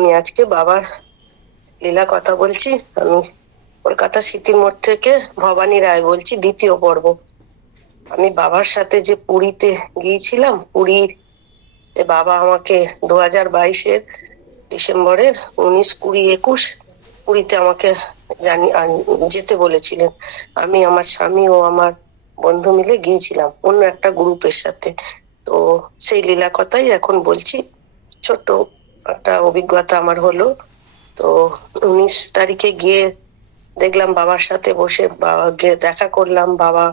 আমি আজকে বাবার লীলা কথা বলছি। আমি কলকাতা সিটি মোড় থেকে ভবানী রায় বলছি, দ্বিতীয় পর্ব। আমি বাবার সাথে যে পুরীতে গিয়েছিলাম, পুরীর বাবা আমাকে 2022-এর ডিসেম্বরের 19, 20, 21 পুরীতে আমাকে যেতে বলেছিলেন। আমি, আমার স্বামী ও আমার বন্ধু মিলে গিয়েছিলাম অন্য একটা গ্রুপের সাথে। তো সেই লীলা কথাই এখন বলছি। ছোট্ট একটা অভিজ্ঞতা আমার হলো। তো 19 তারিখে গিয়ে দেখলাম বাবার সাথে বসে, গিয়ে দেখা করলাম। বাবা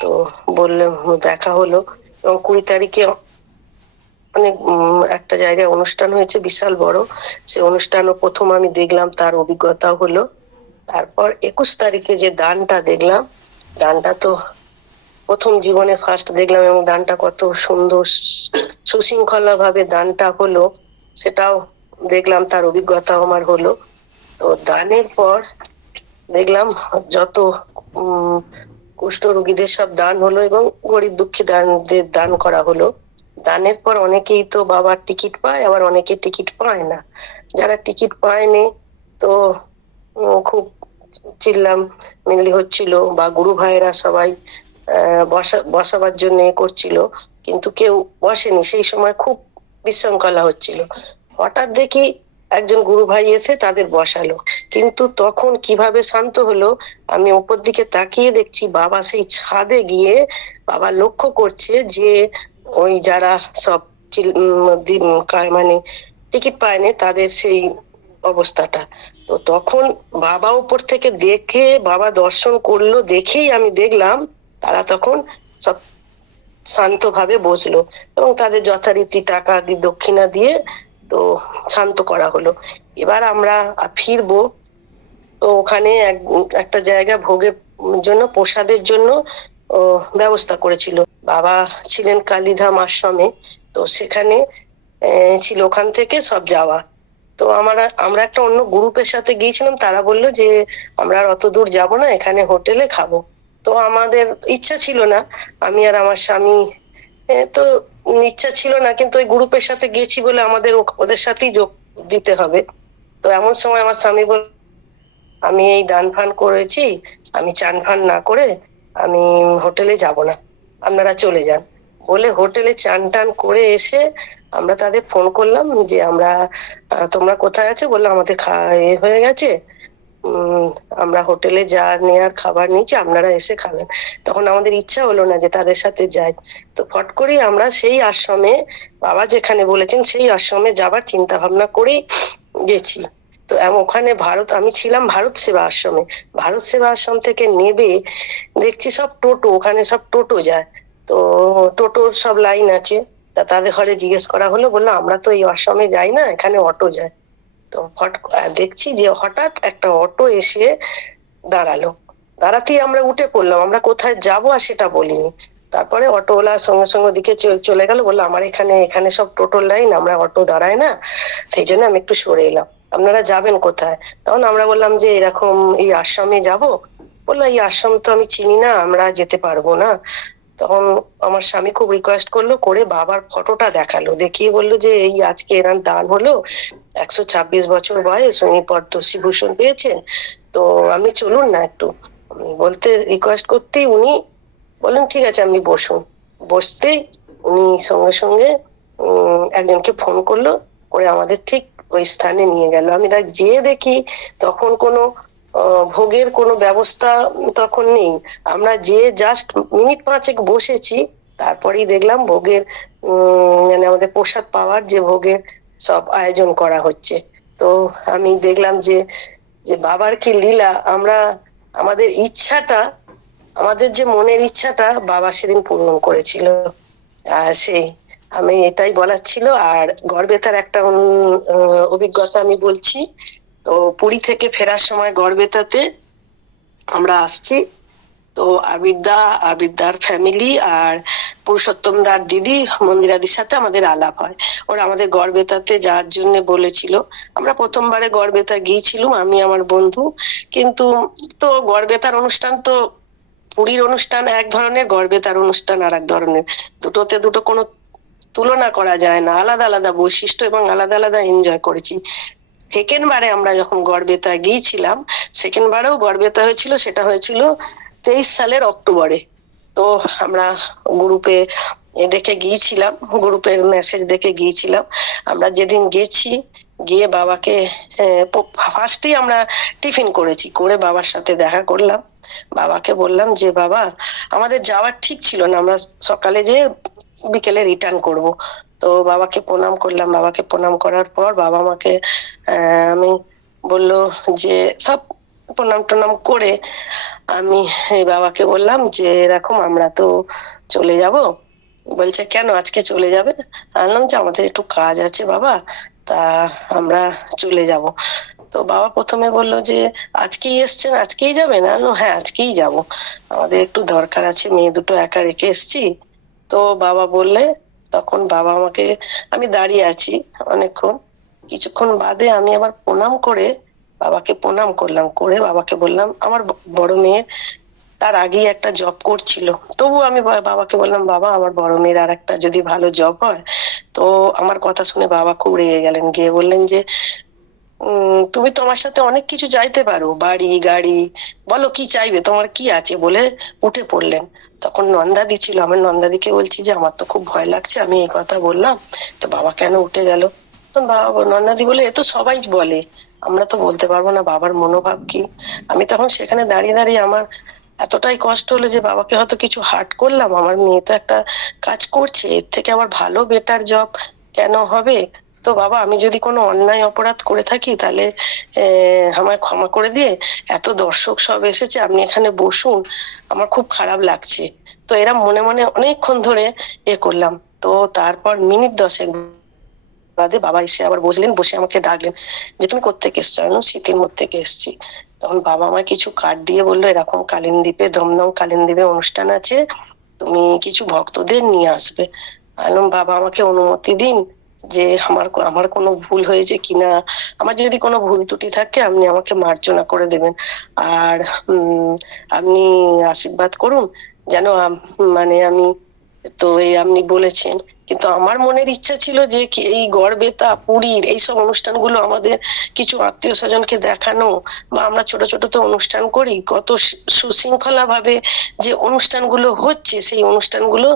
তো বললেন, দেখা হলো। এবং 20 তারিখে অনেক একটা জায়গায় অনুষ্ঠান হয়েছে, বিশাল বড়। সে অনুষ্ঠানও প্রথম আমি দেখলাম, তার অভিজ্ঞতা হলো। তারপর 21 তারিখে যে দানটা দেখলাম, দানটা তো প্রথম জীবনে ফার্স্ট দেখলাম, এবং দানটা কত সুন্দর সুশৃঙ্খলা ভাবে দানটা হলো সেটাও দেখলাম, তার অভিজ্ঞতা আমার হলো। তো দানের পর দেখলাম যত কুষ্ঠ রোগীদের সব দান হলো এবং গরিব দুঃখী দানদের দান করা হলো। দানের পর অনেকেই তো বাবার টিকিট পায়, আবার অনেকে টিকিট পায় না। যারা টিকিট পায়নি তো খুব চিল্লাম মিল্লি হচ্ছিল, বা গুরু ভাইয়েরা সবাই বসাবার জন্য করছিল, কিন্তু কেউ বসেনি। সেই সময় খুব বিশৃঙ্খলা হচ্ছিল। হঠাৎ দেখি একজন গুরু ভাই এসে তাদের বসালো। কিন্তু তখন কিভাবে শান্ত হলো, আমি উপর দিকে তাকিয়ে দেখছি বাবা সেই ছাদে গিয়ে বাবা লক্ষ্য করছে যে ওই যারা সব মানে টিকিট পায়নি তাদের সেই অবস্থাটা। তো তখন বাবা উপর থেকে দেখে, বাবা দর্শন করলো, দেখেই আমি দেখলাম তারা তখন সব শান্তভাবে বসলো এবং তাদের যথারীতি টাকা দক্ষিণা দিয়ে তো শান্ত করা হলো। এবার আমরা ফিরবো। তো ওখানে একটা জায়গা ভোগের জন্য, প্রসাদের জন্য ব্যবস্থা করেছিল। বাবা ছিলেন কালীধাম আশ্রমে, তো সেখানে ছিল ওখান থেকে সব যাওয়া। তো আমরা একটা অন্য গ্রুপের সাথে গিয়েছিলাম। তারা বললো যে আমরা আর অত দূর যাবো না, এখানে হোটেলে খাবো। তো আমাদের ইচ্ছা ছিল না, আমি আর আমার স্বামী তো ইচ্ছা ছিল না, কিন্তু ওই গ্রুপের সাথে গেছি বলে আমাদের ওদের সাথেই যোগ দিতে হবে। তো এমন সময় আমার স্বামী বল, আমি এই দান ফান করেছি, আমি চান ফান না করে আমি হোটেলে যাব না, আপনারা চলে যান বলে হোটেলে চান টান করে এসে আমরা তাদের ফোন করলাম যে আমরা তোমরা কোথায় আছো। বললো আমাদের হয়ে গেছে, আমরা হোটেলে যা নেয়ার খাবার নিয়েছি, আপনারা এসে খাবেন। তখন আমাদের ইচ্ছা হলো না যে তাদের সাথে যাই। তো ফট করে আমরা সেই আশ্রমে, বাবা যেখানে বলেছেন সেই আশ্রমে যাবার চিন্তা ভাবনা করেই গেছি। তো ওখানে আমি ছিলাম ভারত সেবা আশ্রমে। ভারত সেবা আশ্রম থেকে নেবে দেখছি সব টোটো, ওখানে সব টোটো যায়। তো টোটোর সব লাইন আছে। তা তাদের ঘরে জিজ্ঞেস করা হলো, বললো আমরা তো এই আশ্রমে যাই না, এখানে অটো যায়। তো দেখছি যে হঠাৎ একটা অটো এসে দাঁড়ালো। দাঁড়াতেই আমরা উঠে পড়লাম। আমরা কোথায় যাবো আর সেটা বলিনি। তারপরে অটোওয়ালা সঙ্গে সঙ্গে ওদিকে চলে গেল, বললো আমার এখানে সব টোটোর লাইন, আমরা অটো দাঁড়ায় না, সেই জন্য আমি একটু সরে এলাম, আপনারা যাবেন কোথায়? তখন আমরা বললাম যে এরকম এই আশ্রমে যাব। বললো এই আশ্রম তো আমি চিনি না, আমরা যেতে পারবো না। তখন আমার স্বামী খুব রিকোয়েস্ট করলো, করে বাবার ফটোটা দেখালো, দেখিয়ে বললো যে এই আজকে এনার দান হলো, 126 বছর বয়স, উনি পদ্মশ্রীভূষণ পেয়েছেন। তো আমি চলুন না একটু। বলতে রিকোয়েস্ট করতেই উনি বললেন ঠিক আছে আপনি বসুন। বসতেই উনি সঙ্গে সঙ্গে একজনকে ফোন করলো, করে আমাদের ঠিক ওই স্থানে নিয়ে গেল। আমি যেয়ে দেখি তখন কোনো ভোগের কোনো ব্যবস্থা তখন নেই। আমরা যে জাস্ট মিনিট 5 বসেছি, তারপরেই দেখলাম ভোগের মানে আমাদের প্রসাদ পাওয়ার যে ভোগের সব আয়োজন করা হচ্ছে। তো আমি দেখলাম যে বাবার কি লীলা। আমাদের ইচ্ছাটা, আমাদের যে মনের ইচ্ছাটা বাবা সেদিন পূরণ করেছিল। সেই আমি এটাই বলার ছিল। আর গড়বেতার একটা অভিজ্ঞতা আমি বলছি। তো পুরী থেকে ফেরার সময় গড়বেতাতে আমরা আসছি। তো আবিরদার ফ্যামিলি আর পুরুষোত্তম দার দিদি মন্দিরাদির সাথে আমাদের আলাপ হয়। ওরা আমাদের গড়বেতাতে যাওয়ার জন্য বলেছিল। আমরা প্রথমবারে গড়বেতা গিয়েছিলাম, আমি আমার বন্ধু। কিন্তু তো গড়বেতার অনুষ্ঠান তো, পুরীর অনুষ্ঠান এক ধরনের, গড়বেতার অনুষ্ঠান আর এক ধরনের, দুটোতে দুটো কোনো তুলনা করা যায় না, আলাদা আলাদা বৈশিষ্ট্য এবং আলাদা আলাদা এনজয় করেছি। সেকেন্ড বারে আমরা যখন গড়বেতা গিয়েছিলাম, সেকেন্ড বারেও গড়বেতা হয়েছিল, সেটা হয়েছিল 23 সালের অক্টোবরে। তো আমরা গ্রুপে দেখে গিয়েছিলাম, গ্রুপের মেসেজ দেখে গিয়েছিলাম। আমরা যেদিন গেছি, গিয়ে বাবাকে ফার্স্টেই আমরা টিফিন করেছি, করে বাবার সাথে দেখা করলাম। বাবাকে বললাম যে বাবা, আমাদের যাওয়ার ঠিক ছিল না, আমরা সকালে যে বিকেলে রিটার্ন করব। তো বাবাকে প্রণাম করলাম। বাবাকে প্রণাম করার পর বাবা আমাকে আমি বললো যে সব প্রণাম টনাম করে আমি বাবাকে বললাম যে এরকম আমরা তো চলে যাব। বলছে কেন আজকে চলে যাবে? বললাম যে আমাদের একটু কাজ আছে বাবা, তা আমরা চলে যাব। তো বাবা প্রথমে বললো যে আজকেই এসছেন, আজকেই যাবেন? হ্যাঁ আজকেই যাব, আমাদের একটু দরকার আছে, মেয়ে দুটো একা রেখে এসছি। তো বাবা বললে, তখন বাবা আমাকে, আমি দাঁড়িয়ে আছি অনেকক্ষণ, কিছুক্ষণ বাদে আমি আবার প্রণাম করে বাবাকে প্রণাম করলাম, করে বাবাকে বললাম, আমার বড় মেয়ের তার আগেই একটা জব করছিল, তবু আমি বাবাকে বললাম বাবা আমার বড় মেয়ের আর একটা যদি ভালো জব হয়। তো আমার কথা শুনে বাবা খুব রেগে গেলেন, গিয়ে বললেন যে তুমি তোমার সাথে অনেক কিছু চাইতে পারো, বাড়ি গাড়ি, বলো কি চাইবে, তোমার কি আছে, বলে উঠে পড়লেন। তখন নন্দাদি ছিল, আমার নন্দাদিকে বলছি যে আমার তো খুব ভয় লাগছে, আমি এই কথা বললাম, তো বাবা কেন উঠে গেল? বাবা, নন্দাদি বলে এ তো সবাই বলে, আমরা তো বলতে পারবো না বাবার মনোভাব কি। আমি তখন সেখানে দাঁড়িয়ে দাঁড়িয়ে আমার এতটাই কষ্ট হলো যে বাবাকে হয়তো কিছু হার্ট করলাম, আমার মেয়ে তো একটা কাজ করছে, এর থেকে আবার ভালো বেটার জব কেন হবে? তো বাবা আমি যদি কোনো অন্যায় অপরাধ করে থাকি তাহলে আমায় ক্ষমা করে দিয়ে, এত দর্শক সব এসেছে, আপনি এখানে বসুন, আমার খুব খারাপ লাগছে। তো এরা মনে মনে অনেকক্ষণ ধরে করলাম। তো তারপর মিনিট 10 বাদে বাবা এসে আবার বসলেন, বসে আমাকে ডাকলেন যে তুমি কোত্থেকে এসছো? আমি স্মৃতির মোড় থেকে এসছি। তখন বাবা আমায় কিছু কার্ড দিয়ে বললো এরকম কালিন্দীপে, দমদম কালিন্দীপে অনুষ্ঠান আছে, তুমি কিছু ভক্তদের নিয়ে আসবে। বললাম বাবা আমাকে অনুমতি দিন, যে আমার কোনো ভুল হয়েছে কিনা, আমার যদি কোনো ভুল ত্রুটি থাকে আপনি আমাকে মার্জনা করে দেবেন, আর আপনি আশীর্বাদ করুন যেন মানে আমি, তো এই আপনি বলেছেন, কিন্তু আমার মনের ইচ্ছা ছিল যে এই গড়বেতা পুরীর এইসব অনুষ্ঠানগুলো আমাদের কিছু আত্মীয় স্বজনকে দেখানো, বা আমরা ছোট ছোট তো অনুষ্ঠান করি, কত সুশৃঙ্খলা ভাবে যে অনুষ্ঠানগুলো হচ্ছে, সেই অনুষ্ঠানগুলো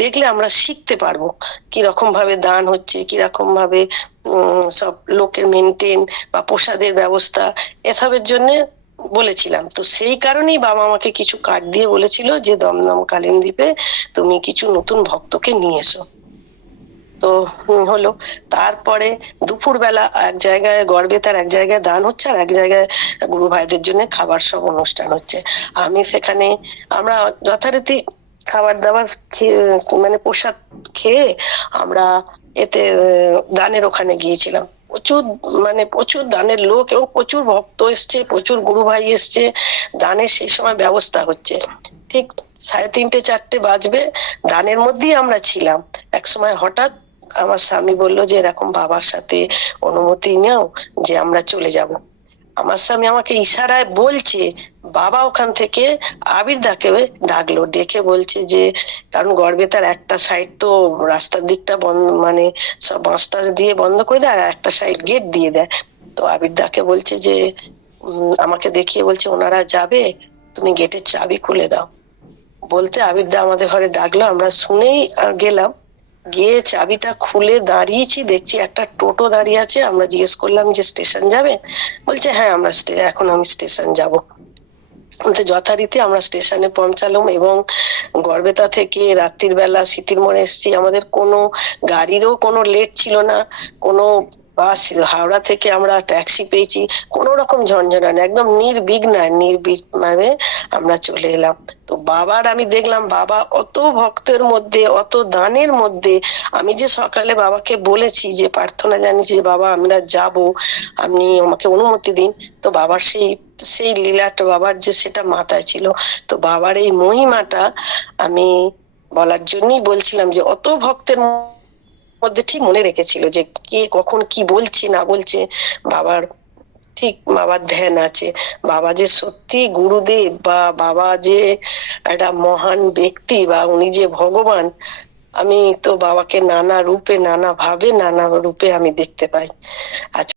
দেখলে আমরা শিখতে পারবো কিরকম ভাবে দান হচ্ছে, কিরকম ভাবে সব লোকের মেনটেন বা প্রসাদের ব্যবস্থা, এসবের জন্য বলেছিলাম। তো সেই কারণেই বাবা আমাকে কিছু কার্ড দিয়ে বলেছিল যে দমদম কালিন্দীপে তুমি কিছু নতুন ভক্তকে নিয়ে এসো। তো হলো। তারপরে দুপুরবেলা এক জায়গায় গড়বেতার এক জায়গায় দান হচ্ছে, আর এক জায়গায় গুরু ভাইদের জন্য খাবার সব অনুষ্ঠান হচ্ছে। আমি সেখানে, আমরা যথারীতি খাবার দাবার খেয়ে, মানে প্রসাদ খেয়ে আমরা এতে দানের ওখানে গিয়েছিলাম। প্রচুর, মানে প্রচুর দানের লোক এবং প্রচুর ভক্ত এসছে, প্রচুর গুরু ভাই এসছে, দানের সেই সময় ব্যবস্থা হচ্ছে। ঠিক 3:30 4টে বাজবে, দানের মধ্যেই আমরা ছিলাম। এক সময় হঠাৎ আমার স্বামী বললো যে এরকম বাবার সাথে অনুমতি নাও যে আমরা চলে যাব। আমার স্বামী আমাকে ইশারায় বলছে, বাবা ওখান থেকে আবির দাকে ডাকলো, ডেকে বলছে যে, কারণ গড়বেতার একটা সাইড তো রাস্তার দিকটা বন্ধ, মানে সব বাঁশ টাস দিয়ে বন্ধ করে দেয়, আর একটা সাইড গেট দিয়ে দেয়। তো আবির দাকে বলছে যে আমাকে দেখিয়ে বলছে ওনারা যাবে, তুমি গেটের চাবি খুলে দাও। বলতে আবির দা আমাদের ঘরে ডাকলো, আমরা শুনেই আর গেলাম। গিয়ে চাবিটা খুলে দাঁড়িয়েছি, দেখছি একটা টোটো দাঁড়িয়ে আছে। আমরা জিজ্ঞেস করলাম যে স্টেশন যাবেন? বলছে হ্যাঁ আমরা এখন আমি স্টেশন যাব। যথারীতি আমরা স্টেশনে পৌঁছালাম এবং গড়বেতা থেকে রাত্রির বেলা স্মৃতির মোড়ে এসেছি। আমাদের কোনো গাড়িরও কোনো লেট ছিল না, কোনো বাস, হাওড়া থেকে আমরা ট্যাক্সি পেয়েছি, কোনো রকম ঝঞ্ঝনা নেই, একদম নির্বিঘ্নে আমরা চলে এলাম। তো বাবার আমি দেখলাম, বাবা অত ভক্তের মধ্যে, অত দানের মধ্যে, আমি যে সকালে বাবাকে বলেছি যে প্রার্থনা জানিয়েছি যে বাবা আমরা যাব, আপনি আমাকে অনুমতি দিন, তো বাবার সেই সেই লীলাটা বাবার যে সেটা মাথায় ছিল। তো বাবার এই মহিমাটা আমি বলার জন্যই বলছিলাম যে অত ভক্তের মধ্যে ঠিক মনে রেখেছিল যে কে কখন কি বলছে না বলছে, বাবার ঠিক বাবার ধ্যান আছে। বাবা যে সত্যি গুরুদেব, বা বাবা যে একটা মহান ব্যক্তি, বা উনি যে ভগবান, আমি তো বাবাকে নানা রূপে, নানা ভাবে, নানা রূপে আমি দেখতে পাই। আজ